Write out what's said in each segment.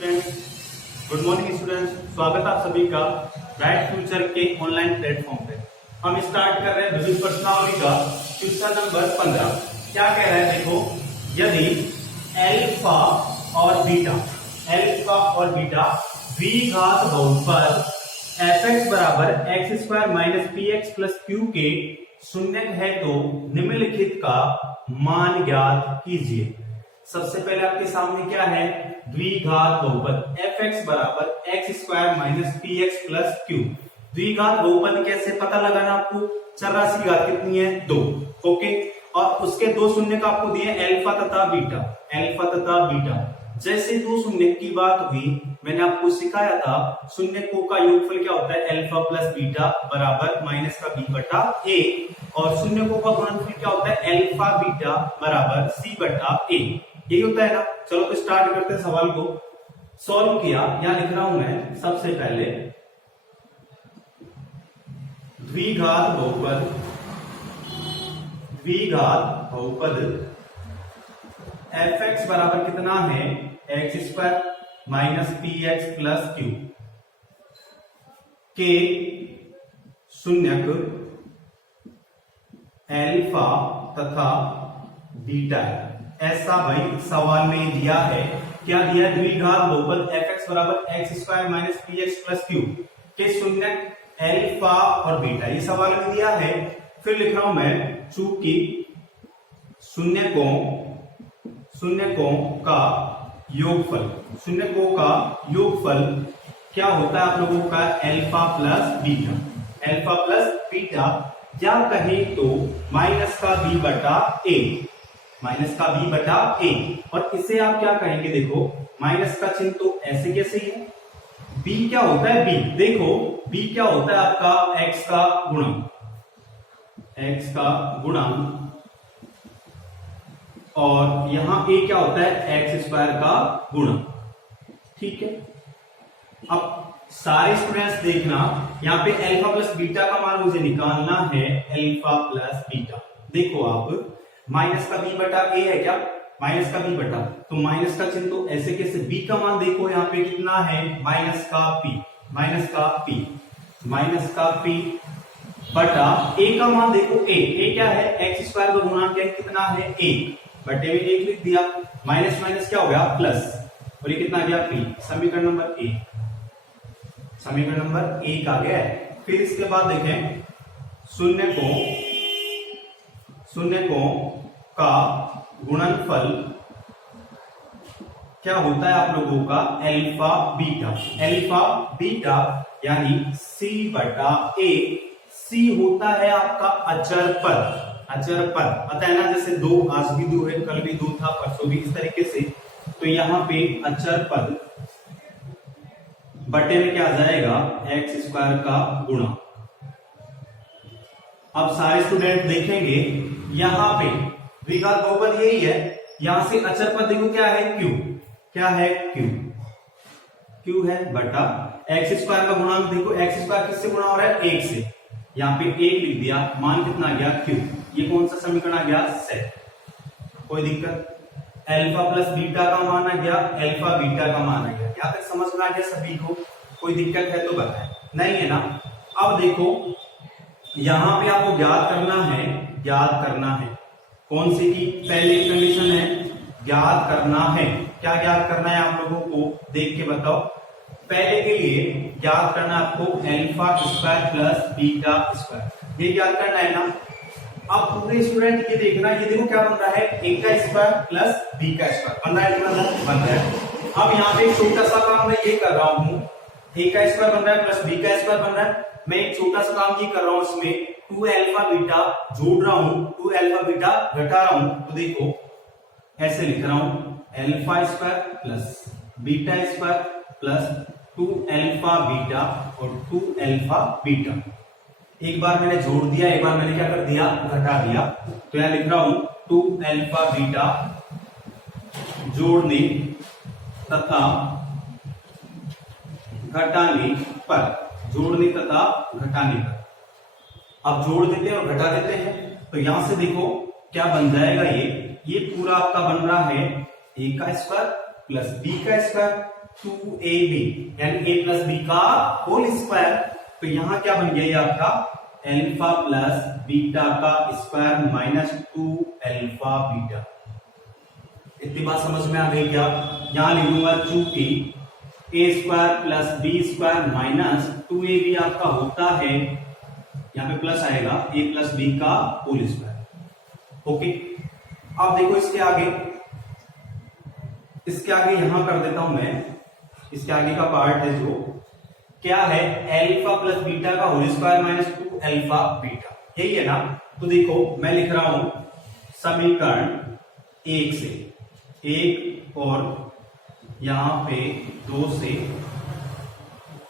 Good morning students, स्वागत आप सभी का ब्राइट फ्यूचर के ऑनलाइन प्लेटफॉर्म पे। हम स्टार्ट कर रहे हैं विभिन्न प्रश्नावली का क्वेश्चन नंबर 15। क्या कह रहा है देखो, यदि अल्फा और बीटा द्विघात बहुपद fx बराबर x square minus P x plus Q के शून्यक है तो निम्नलिखित का मान ज्ञात कीजिए। सबसे पहले आपके सामने क्या है, द्विघात बहुपद fx बराबर x square minus P x plus Q. द्विघात बहुपद कैसे पता लगाना आपको, चर राशि की घात कितनी है 2। ओके, और उसके दो शून्य का आपको दिए अल्फा तथा बीटा। जैसे दो शून्य की बात हुई, मैंने आपको सिखाया था शून्यकों का योगफल क्या होता है, अल्फा प्लस बीटा बराबर माइनस का बी बटा ए, और शून्यकों का गुणनफल क्या होता है, अल्फा बीटा बराबर सी बटा ए। यही होता है ना। चलो तो स्टार्ट करते हैं सवाल को। सॉल्व किया, यहां लिख रहा हूं मैं सबसे पहले द्विघात बहुपद fx बराबर कितना है, x square minus P x plus Q के शून्यक अल्फा तथा बीटा है। ऐसा भाई सवाल में दिया है। क्या दिया, द्विघात बहुपद fx बराबर x square minus P x plus Q के शून्यक अल्फा और बीटा, ये सवाल में दिया है। फिर लिख रहा हूं मैं, चूंकि शून्यकों का योगफल क्या होता है आप लोगों का, अल्फा प्लस बीटा, या कहे तो माइनस का बी बटा ए। और इसे आप क्या कहेंगे, देखो माइनस का चिन्ह तो ऐसे कैसे ही है। बी क्या होता है, बी देखो, बी क्या होता है आपका एक्स का गुणन, और यहां ए क्या होता है, एक्स स्क्वायर का गुणन। ठीक है, अब सारे स्टूडेंट्स देखना, यहाँ पे अल्फा प्लस बीटा का मान मुझे निकालना है, अल्फा प्लस बीटा। देखो आप, माइनस का बी बटा ए है क्या, माइनस का बी बटा, तो माइनस का चिन्ह तो ऐसे कैसे, बी का मान देखो यहाँ पे कितना है, माइनस का पी बटा ए का मान देखो, ए क्या है, एक्स स्क्वायर का गुणा क्या कितना है, ए बटे में एक लिख दिया, माइनस माइनस क्या हो गया प्लस, और ये कितना गया पी। समीकरण नंबर एक आ गया है। फिर इसके बाद देखें, शून्यकों का गुणनफल क्या होता है आप लोगों का, अल्फा बीटा यानी सी बटा ए। सी होता है आपका अचर पद पता है ना, जैसे दो, आज भी दो है, कल भी दो था, परसों भी, इस तरीके से। तो यहाँ पे अचर पद बटे में क्या आ जाएगा, एक्स स्क्वायर का गुणा। अब सारे स्टूडेंट देखेंगे, यहाँ पे द्विघात बहुपद यही है, यहां से अचर पद देखो क्या है, क्यू है बटा एक्स स्क्वायर का गुणांक देखो, एक्स स्क्वायर किससे गुणा हो रहा है, एक से, यहाँ पे एक लिख दिया, मान कितना आ गया क्यू। ये कौन सा समीकरण आ गया, सेट। कोई दिक्कत, अल्फा प्लस बीटा का मान आ गया, अल्फा बीटा का मान आ गया। यहाँ तक समझ में आ गया सभी को, कोई दिक्कत है तो बताएं, नहीं है ना। अब देखो, यहां पे आपको ज्ञात करना है कौन सी की, पहली कंडीशन है ज्ञात करना है। क्या ज्ञात करना है आप लोगों को, देख के बताओ। पहले के लिए ज्ञात करना आपको alpha square plus beta square, ये ज्ञात करना है ना। अब पूरे स्टूडेंट ये देखना, ये देखो क्या बन रहा है, ए का स्क्वायर प्लस बी का स्क्वायर बन रहा है। अब यहाँ पे छोटा सा काम मैं ये कर रहा हूँ, ए का स्क्वायर बन रहा है प्लस बी का स्क्वायर बन रहा है। मैं एक छोटा सा काम ये कर रहा हूँ, इसमें 2 अल्फा बीटा जोड़ रहा हूँ, 2 अल्फा बीटा घटा रहा हूँ। तो देखो ऐसे लिख रहा हूँ, alpha square plus beta square plus 2 alpha beta और 2 अल्फा बीटा। एक बार मैंने जोड़ दिया, एक बार मैंने क्या कर दिया, घटा दिया। तो यहां लिख रहा हूं 2 अल्फा बीटा जोड़ने तथा घटाने पर, अब जोड़ देते हैं और घटा देते हैं। तो यहां से देखो क्या बन जाएगा, ये पूरा आपका बन रहा है ए का स्क्वायर प्लस बी का स्क्वायर 2ab यानी a प्लस बी का होल स्क्वायर। तो यहां क्या बन गया ये आपका अल्फा प्लस बीटा का स्क्वायर माइनस 2 अल्फा बीटा। इतनी बात समझ में आ गई क्या? यहां लिखूंगा चूंकि a square plus b square minus 2ab आपका होता है, यहां पे प्लस आएगा a प्लस बी का होल स्क्वायर। ओके, अब देखो इसके आगे यहां कर देता हूं मैं। इसके आगे का पार्ट है जो क्या है, अल्फा प्लस बीटा का whole square minus 2 alpha beta, यही है ना। तो देखो मैं लिख रहा हूं समीकरण 1 से 1 और यहां पे 2 से।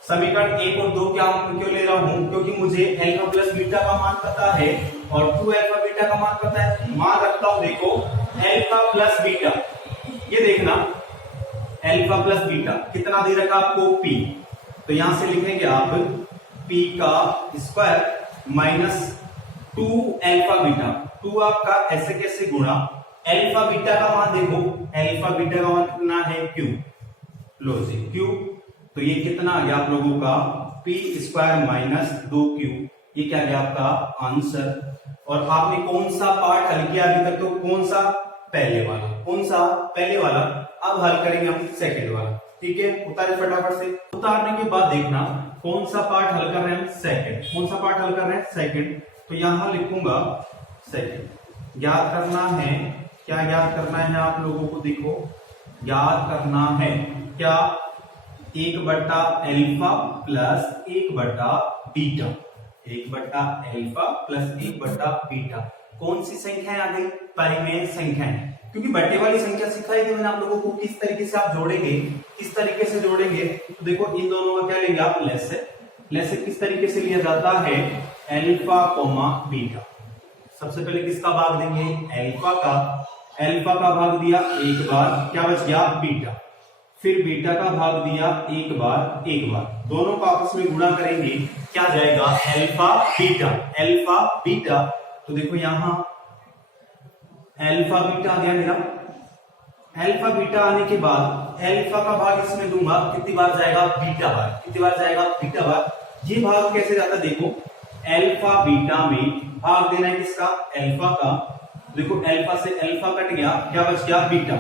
समीकरण 1 और 2 क्यों ले रहा हूं? क्योंकि मुझे अल्फा प्लस बीटा का मान पता है और 2 अल्फा बीटा का मान पता है। मान रखता हूं, देखो अल्फा प्लस बीटा, ये देखना अल्फा प्लस बीटा कितना दे रखा आपको p। तो यहां से लिखेंगे आप p का स्क्वायर माइनस 2 अल्फा बीटा। 2 आपका ऐसे कैसे गुणा अल्फा बीटा का मान, देखो अल्फा बीटा का मान कितना है q, लो जी q। तो ये कितना आ गया आप लोगों का p स्क्वायर माइनस 2q, ये क्या गया आपका आंसर। और आपने कौन सा पार्ट हल किया अभी तक? तो कौन सा? पहले वाला। कौन सा? पहले वाला। अब हल करेंगे हम सेकंड वाला, ठीक है। उतारे फटाफट से। उतारने के बाद देखना कौन सा पार्ट हल कर रहे हैं हम? सेकंड। कौन सा पार्ट हल कर रहे हैं? सेकंड। तो यहां लिखूंगा सेकंड। याद करना है, क्या याद करना है आप लोगों को? देखो याद करना है क्या, 1/अल्फा प्लस 1/बीटा, 1/अल्फा प्लस 1/बीटा। कौन सी संख्या आ गई? परिमेय संख्या है, क्योंकि बट्टे वाली संख्या सिखाई थी मैंने आप लोगों को किस तरीके से आप जोड़ेंगे, किस तरीके से जोड़ेंगे। तो देखो इन दोनों का क्या लेंगे आप? लेस किस तरीके से लिया जाता है? Alpha comma beta. सबसे पहले किसका भाग देंगे? अल्फा का। अल्फा का भाग दिया एक बार, क्या बच गया? बीटा। फिर बीटा का भाग दिया एक बार, दोनों को आपस में गुणा करेंगे, क्या जाएगा? Alpha beta. तो देखो यहां अल्फा बीटा आ गया मेरा। अल्फा बीटा आने के बाद अल्फा का भाग इसमें दूंगा, कितनी बार जाएगा? बीटा बार। कितनी बार जाएगा? बीटा बार। ये भाग कैसे जाता? देखो अल्फा बीटा में भाग देना है किसका? अल्फा का। देखो अल्फा से अल्फा कट गया, क्या बच गया? बीटा।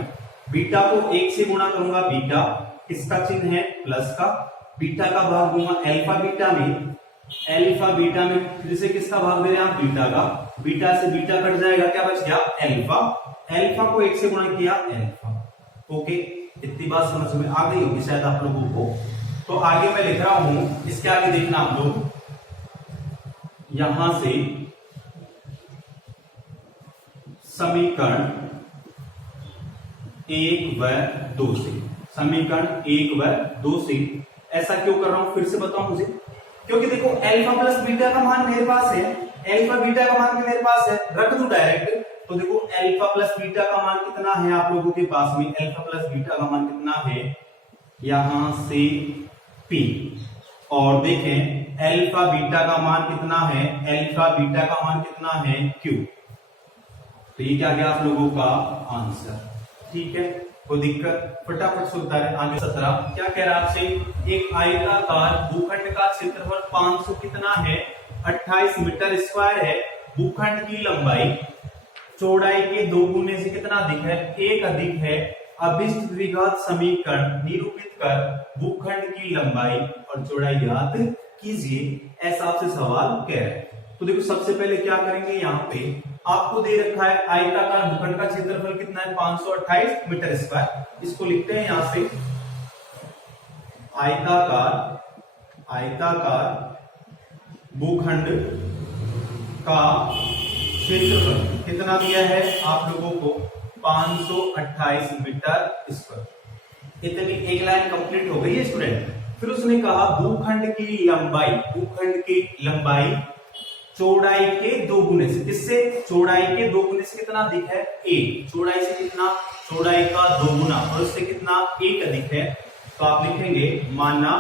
बीटा को 1 से गुणा करूंगा, बीटा किसका चिन्ह है? प्लस का। बीटा का भाग दूंगा अल्फा बीटा में, फिर से किसका भाग दे रहे हैं आप? बीटा का। बीटा से बीटा कट जाएगा, क्या बच गया? अल्फा। अल्फा को 1 से गुणा किया, अल्फा। ओके, इतनी बात समझ में आ गई होगी शायद आप लोगों को। तो आगे मैं लिख रहा हूं, इसके आगे देखना आप लोग, यहां से समीकरण 1 व 2 से, समीकरण 1 व 2 से। ऐसा क्यों कर रहा हूं फिर से बताओ मुझे? क्योंकि देखो अल्फा प्लस बीटा का मान मेरे पास है, अल्फा बीटा का मान भी मेरे पास है, रख दूं डायरेक्ट। तो देखो अल्फा प्लस बीटा का मान कितना है आप लोगों के पास में? अल्फा प्लस बीटा का मान कितना है? यहां से p। और देखें अल्फा बीटा का मान कितना है? अल्फा बीटा का मान कितना है? q। तो ये क्या गया आप लोगों का आंसर, ठीक है। कोई दिक्कत? फटाफट से उतारे। आगे 17 क्या कह रहा है आपसे? एक आयताकार भूखंड का क्षेत्रफल 500 कितना है? 28 मीटर स्क्वायर है। भूखंड की लंबाई चौड़ाई के 2 गुने से कितना अधिक है? 1 अधिक है। अभिष्ट द्विघात समीकरण निरूपित कर भूखंड की लंबाई और चौड़ाई ज्ञात कीजिए, ऐसा आपसे सवाल कह रहा है। तो देखो सबसे पहले क्या करेंगे, यहाँ पे आपको दे रखा है आयताकार भूखंड का क्षेत्रफल कितना है? 528 मीटर स्क्वायर। इसको लिखते हैं यहां से, आयताकार भूखंड का क्षेत्रफल कितना दिया है आप लोगों को? 528 मीटर स्क्वायर। इतनी एक लाइन कंप्लीट हो गई है स्टूडेंट। फिर उसने कहा भूखंड की लंबाई चौड़ाई के 2 गुने से, किससे? चौड़ाई के 2 गुने से कितना अधिक है? 1। चौड़ाई से कितना? चौड़ाई का 2 गुना, और उससे कितना? 1 अधिक है। तो आप लिखेंगे माना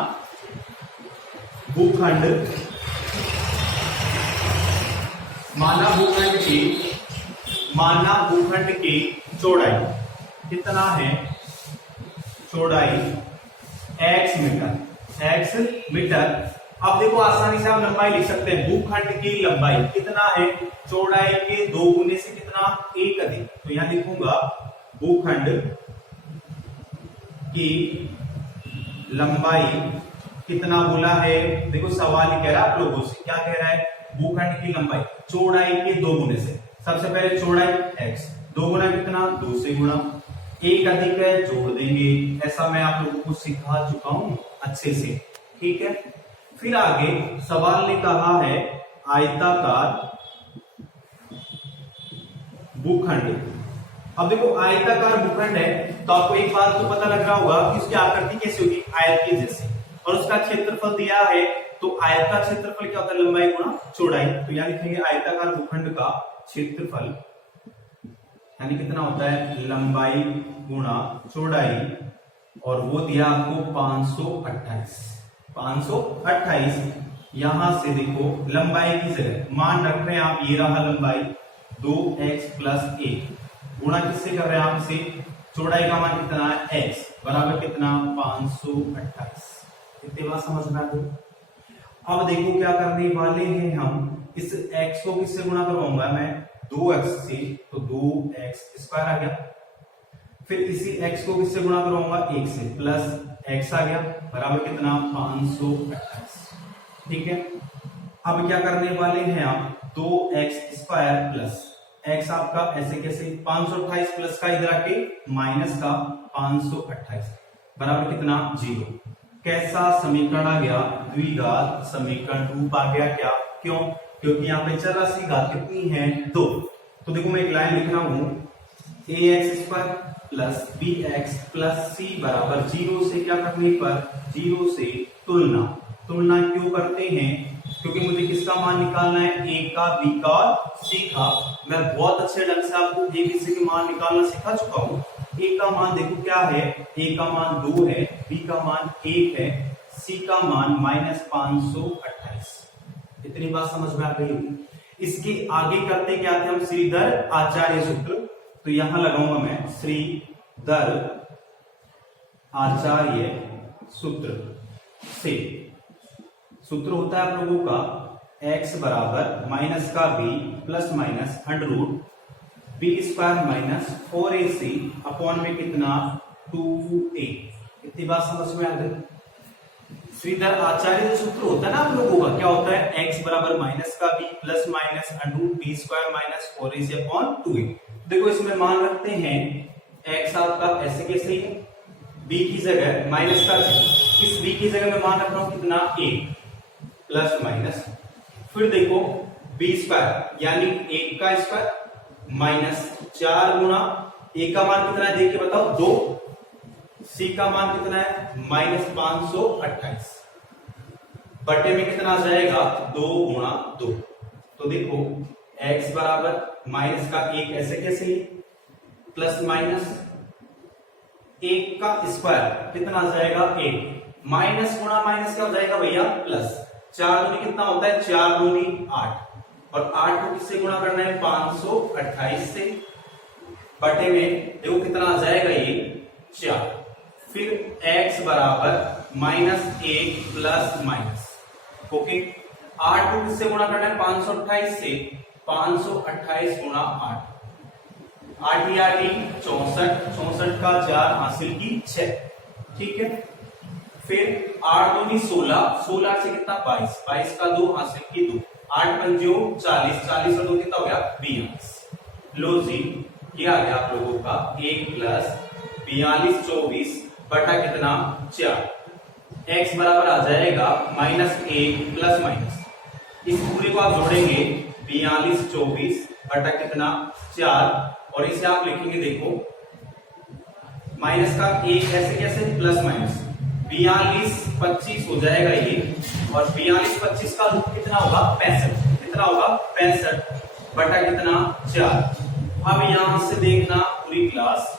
भूखंड की चौड़ाई कितना है? चौड़ाई x मीटर। अब देखो आसानी से आप लंबाई लिख सकते हैं, भूखंड की लंबाई कितना है, चौड़ाई के 2 गुने से कितना, 1 अधिक। तो यहां लिखूंगा भूखंड की लंबाई कितना बोला है, देखो सवाल ही कह रहा है आप लोगों से, क्या कह रहा है, भूखंड की लंबाई चौड़ाई के 2 गुने से। सबसे पहले चौड़ाई x, 2 गुना कितना, 2 से गुणा, 1 अधिक है जोड़ देंगे। ऐसा मैं आप लोगों को सिखा चुका हूं अच्छे से, ठीक है। फिर आगे सवाल ने कहा है आयताकार भूखंड। अब देखो आयताकार भूखंड है तो आपको एक बात तो पता लग रहा होगा कि उसकी आकृति कैसी होगी, आयत की जैसे, और उसका क्षेत्रफल दिया है। तो आयत का क्षेत्रफल क्या होता है, लंबाई गुणा चौड़ाई। तो यहाँ लिखेंगे आयताकार भूखंड का क्षेत्रफल यानी कितना होता है, लंबाई गुणा चौड़ाई, और वो दिया आपको 528। यहां से देखो लंबाई की जगह मान रख रहे हैं आप, ये रहा लंबाई 2x + 1 गुणा किससे कर रहे हैं आप इसे, चौड़ाई का मान कितना है x बराबर कितना 528। इतनी बात समझ में आ गई। अब देखो क्या करने वाले हैं हम, इस x को किससे गुणा करवाऊंगा मैं, 2x से, तो 2x² आ गया। फिर इसी x को किससे गुणा करवाऊंगा, 1 से, प्लस x आ गया बराबर कितना 528। ठीक है। अब क्या करने वाले हैं आप, 2x² प्लस x आपका ऐसे कैसे 528 प्लस का इधर आके माइनस का 528 बराबर कितना 0। कैसा समीकरण आ गया, द्विघात समीकरण रूप आ गया। क्या, क्यों, क्योंकि यहाँ पे चरराशि घात कितनी है 2। तो देखो मैं एक लाइन लिख रहा हूं, ax² plus bx plus c बराबर 0 से क्या करने पर, 0 से तुलना क्यों करते हैं, क्योंकि मुझे किसका मान निकालना है, a का, b का और c का। मैं बहुत अच्छे ढंग से आपको a b c के मान निकालना सिखा चुका हूं। a का मान देखो क्या है, a का मान 2 है, b का मान 1 है, c का मान -528। इतनी बात समझ में आ गई होगी। इसके आगे करते क्या थे हम, श्रीधर आचार्य सूत्र। तो यहां लगाऊंगा मैं श्रीधर आचार्य सूत्र से। सूत्र होता है आप लोगों का x बराबर माइनस का b plus minus √ b² - 4ac upon में कितना 2a। इतनी बात समझ में आ गई। श्रीधर आचार्य जो सूत्र होता है ना आप लोगों का, क्या होता है, x बराबर माइनस का b plus minus √ b² - 4ac upon 2a। देखो इसमें मान रखते हैं x आपका ऐसे कैसे ही है, b की जगह माइनस का, इस b की जगह मैं मान रख रहा हूं कितना 1 प्लस माइनस, फिर देखो b² यानी 1 का स्क्वायर माइनस 4 गुणा a का मान कितना है देख के बताओ 2, c का मान कितना है -528 बटे में कितना आ जाएगा 2 गुणा 2। तो देखो x बराबर माइनस का 1 ऐसे कैसे ही, प्लस माइनस 1 का स्क्वायर कितना आ जाएगा 1, माइनस गुणा माइनस क्या हो जाएगा भैया प्लस, 4 दूनी कितना होता है 4 दूनी 8, और 8 को किससे गुणा करना है 528 से, बटे में देखो कितना आ जाएगा ये 4। फिर x बराबर -1 प्लस माइनस, ओके, 8 को किससे गुणा करना है 528 से, 528 गुणा 8, 8 या 64 का 4 हासिल की 6। ठीक है। फिर 8 दूनी 16, 16 से कितना 22, 22 का 2 हासिल की 2, 8 पंजो 40, 40 और 2 कितना हो गया 42। लो जी, ये आ गया आप लोगों का 1 प्लस 42 24 बटा कितना 4। x बराबर आ जाएगा -1 प्लस माइनस, इस पूरे को आप जोड़ेंगे 42 24 बटा कितना 4, और इसे आप लिखेंगे देखो माइनस का 1 ऐसे कैसे प्लस माइनस 42 25 हो जाएगा ये, और 42 25 का रूट कितना होगा 65, कितना होगा 65 बटा कितना 4। अब यहां से देखना पूरी क्लास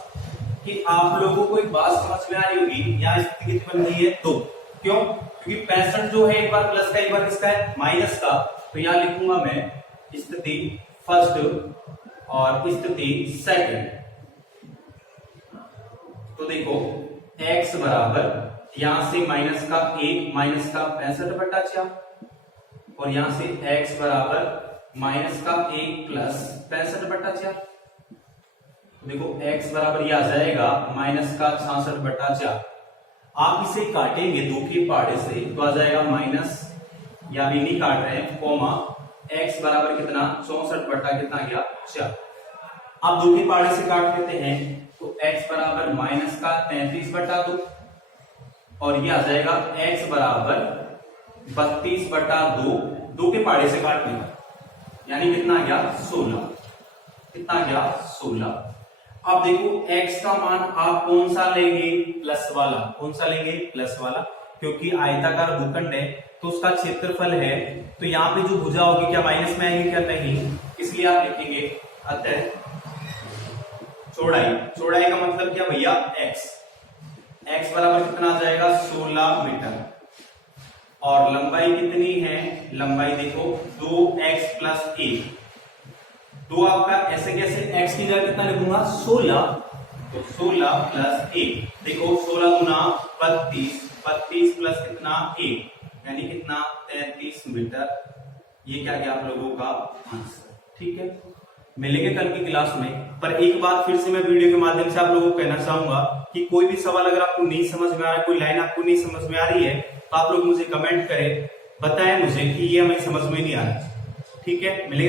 कि आप लोगों को एक बात समझ में आ रही होगी, यहाँ स्थिति कितनी बन गई है 2, क्यों, क्योंकि 65 जो है एक बार प्लस का एक बार किसका है माइनस का। तो यहां लिखूंगा मैं स्थिति फर्स्ट और स्थिति सेकंड। तो देखो x बराबर यहां से माइनस का 1 माइनस का 65/4 और यहां से x बराबर माइनस का 1 प्लस 65/4। देखो x बराबर ये आ जाएगा माइनस का 66/4। आप इसे काटेंगे दो के पहाड़े से तो आ जाएगा माइनस, या भी नहीं काट रहे हैं, कोमा x बराबर कितना 64 कितना गया 4। आप दो के पहाड़े से काट देते हैं तो x बराबर माइनस का 33/2 और ये आ जाएगा x बराबर 32/2। दो के पहाड़े से काटने का यानी कितना गया 16। कितना गया 16। अब देखो x का मान आप कौन सा लेंगे, प्लस वाला। कौन सा लेंगे, प्लस वाला, क्योंकि आयताकार भूखंड है तो उसका क्षेत्रफल है, तो यहाँ पे जो भुजा होगी क्या माइनस में आएगी क्या, नहीं, इसलिए आप लिखेंगे अतः चौड़ाई। चौड़ाई का मतलब क्या भैया x बराबर कितना आ जाएगा 16 मीटर और लंबाई कितनी है, लंबाई देखो 2x प्लस 1। तो आपका ऐसे कैसे x की जगह कितना लिखूंगा 16, तो 16 प्लस 1। देखो 16 गुना 32, 32 प्लस कितना 1 यानी कितना 33 मीटर। ये क्या गया आप लोगों का आंसर। ठीक है, मिलेंगे कल की क्लास में। पर एक बात फिर से मैं वीडियो के माध्यम से आप लोगों को कहना चाहूंगा कि कोई भी सवाल अगर आपको नहीं समझ में आ रहा है, कोई लाइन आपको नहीं समझ में आ रही है, तो आप लोग मुझे कमेंट करें, बताएं मुझे कि ये हमें समझ में नहीं आ रहा। ठीक है, मिलेंगे।